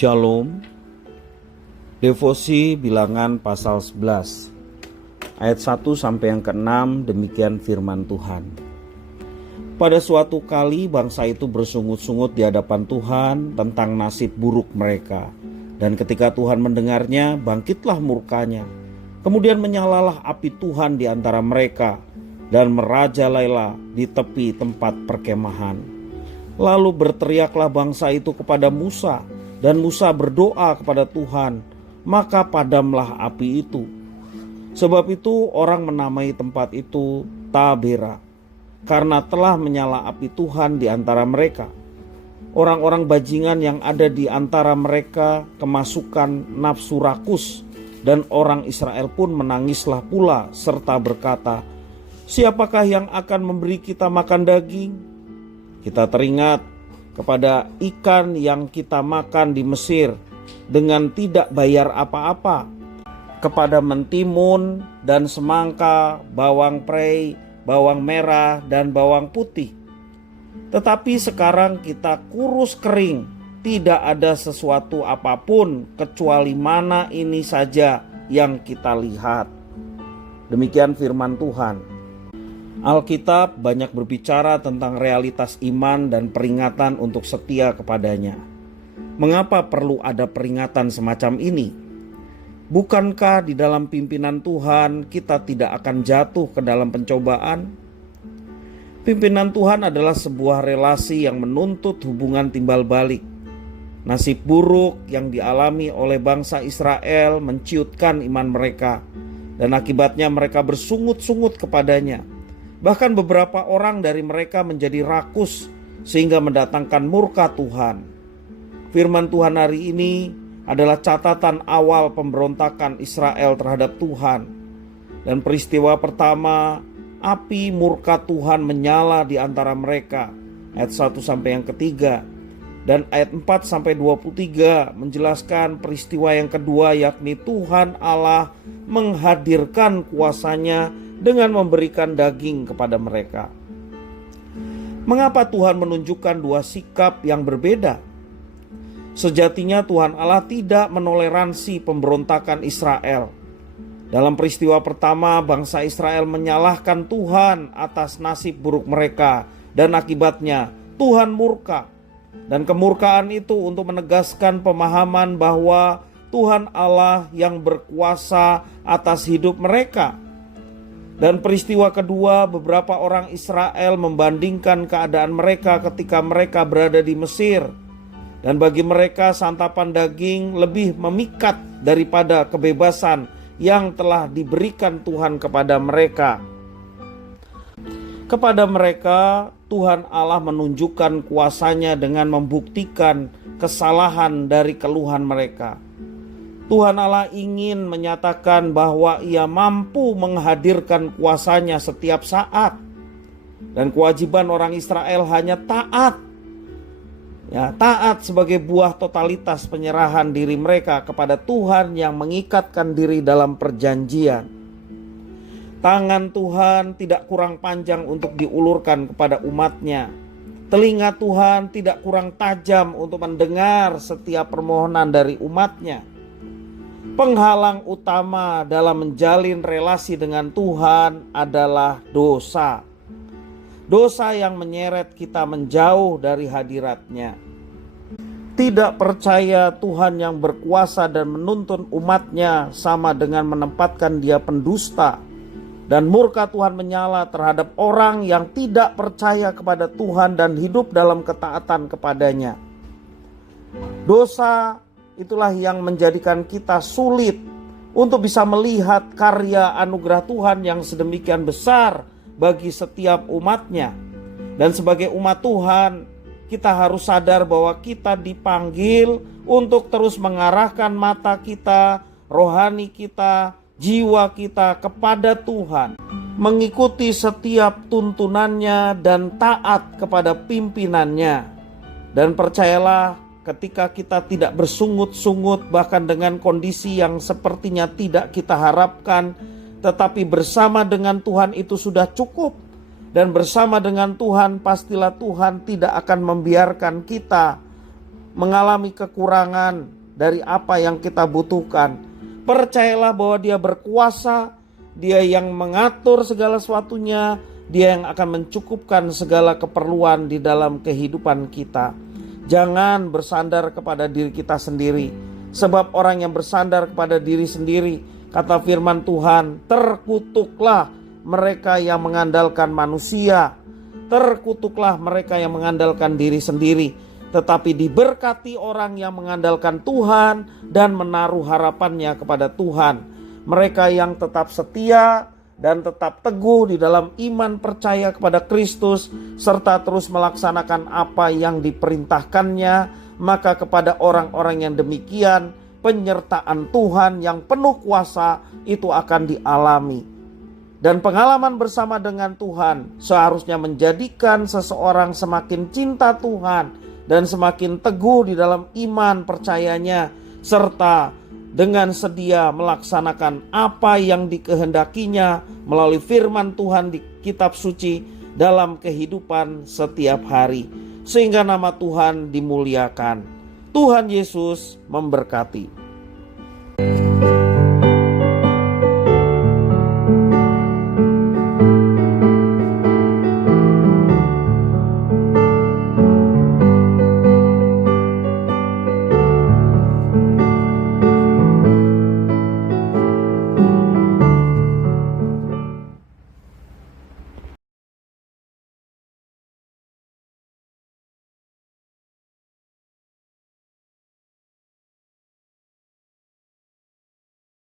Shalom. Devosi Bilangan pasal 11 ayat 1 sampai yang ke-6, demikian firman Tuhan. Pada suatu kali bangsa itu bersungut-sungut di hadapan Tuhan tentang nasib buruk mereka. Dan ketika Tuhan mendengarnya, bangkitlah murkanya. Kemudian menyalalah api Tuhan di antara mereka dan merajalailah di tepi tempat perkemahan. Lalu berteriaklah bangsa itu kepada Musa, dan Musa berdoa kepada Tuhan, maka padamlah api itu. Sebab itu orang menamai tempat itu Tabera, karena telah menyala api Tuhan di antara mereka. Orang-orang bajingan yang ada di antara mereka kemasukan nafsu rakus, dan orang Israel pun menangislah pula serta berkata, siapakah yang akan memberi kita makan daging? Kita teringat kepada ikan yang kita makan di Mesir dengan tidak bayar apa-apa, kepada mentimun dan semangka, bawang prei, bawang merah dan bawang putih. Tetapi sekarang kita kurus kering, tidak ada sesuatu apapun kecuali mana ini saja yang kita lihat. Demikian firman Tuhan. Alkitab banyak berbicara tentang realitas iman dan peringatan untuk setia kepadanya. Mengapa perlu ada peringatan semacam ini? Bukankah di dalam pimpinan Tuhan kita tidak akan jatuh ke dalam pencobaan? Pimpinan Tuhan adalah sebuah relasi yang menuntut hubungan timbal balik. Nasib buruk yang dialami oleh bangsa Israel menciutkan iman mereka, dan akibatnya mereka bersungut-sungut kepadanya. Bahkan beberapa orang dari mereka menjadi rakus sehingga mendatangkan murka Tuhan. Firman Tuhan hari ini adalah catatan awal pemberontakan Israel terhadap Tuhan. Dan peristiwa pertama, api murka Tuhan menyala di antara mereka. Ayat 1 sampai yang ketiga. Dan ayat 4 sampai 23 menjelaskan peristiwa yang kedua, yakni Tuhan Allah menghadirkan kuasanya dengan memberikan daging kepada mereka. Mengapa Tuhan menunjukkan dua sikap yang berbeda? Sejatinya Tuhan Allah tidak menoleransi pemberontakan Israel. Dalam peristiwa pertama, bangsa Israel menyalahkan Tuhan atas nasib buruk mereka, dan akibatnya Tuhan murka. Dan kemurkaan itu untuk menegaskan pemahaman bahwa Tuhan Allah yang berkuasa atas hidup mereka. Dan peristiwa kedua, beberapa orang Israel membandingkan keadaan mereka ketika mereka berada di Mesir. Dan bagi mereka santapan daging lebih memikat daripada kebebasan yang telah diberikan Tuhan kepada mereka. Kepada mereka, Tuhan Allah menunjukkan kuasanya dengan membuktikan kesalahan dari keluhan mereka. Tuhan Allah ingin menyatakan bahwa Ia mampu menghadirkan kuasanya setiap saat. Dan kewajiban orang Israel hanya taat. Taat sebagai buah totalitas penyerahan diri mereka kepada Tuhan yang mengikatkan diri dalam perjanjian. Tangan Tuhan tidak kurang panjang untuk diulurkan kepada umatnya. Telinga Tuhan tidak kurang tajam untuk mendengar setiap permohonan dari umatnya. Penghalang utama dalam menjalin relasi dengan Tuhan adalah dosa. Dosa yang menyeret kita menjauh dari hadirat-Nya. Tidak percaya Tuhan yang berkuasa dan menuntun umat-Nya sama dengan menempatkan Dia pendusta. Dan murka Tuhan menyala terhadap orang yang tidak percaya kepada Tuhan dan hidup dalam ketaatan kepadanya. Dosa itulah yang menjadikan kita sulit untuk bisa melihat karya anugerah Tuhan yang sedemikian besar bagi setiap umatnya. Dan sebagai umat Tuhan, kita harus sadar bahwa kita dipanggil untuk terus mengarahkan mata kita, rohani kita, jiwa kita kepada Tuhan, mengikuti setiap tuntunannya dan taat kepada pimpinannya. Dan percayalah, ketika kita tidak bersungut-sungut bahkan dengan kondisi yang sepertinya tidak kita harapkan, tetapi bersama dengan Tuhan itu sudah cukup. Dan bersama dengan Tuhan pastilah Tuhan tidak akan membiarkan kita mengalami kekurangan dari apa yang kita butuhkan. Percayalah bahwa Dia berkuasa, Dia yang mengatur segala sesuatunya, Dia yang akan mencukupkan segala keperluan di dalam kehidupan kita. Jangan bersandar kepada diri kita sendiri, sebab orang yang bersandar kepada diri sendiri, kata firman Tuhan, terkutuklah mereka yang mengandalkan manusia, terkutuklah mereka yang mengandalkan diri sendiri. Tetapi diberkati orang yang mengandalkan Tuhan dan menaruh harapannya kepada Tuhan. Mereka yang tetap setia dan tetap teguh di dalam iman percaya kepada Kristus, serta terus melaksanakan apa yang diperintahkannya, maka kepada orang-orang yang demikian, penyertaan Tuhan yang penuh kuasa itu akan dialami. Dan pengalaman bersama dengan Tuhan seharusnya menjadikan seseorang semakin cinta Tuhan dan semakin teguh di dalam iman percayanya, serta dengan sedia melaksanakan apa yang dikehendakinya melalui firman Tuhan di kitab suci dalam kehidupan setiap hari, sehingga nama Tuhan dimuliakan. Tuhan Yesus memberkati.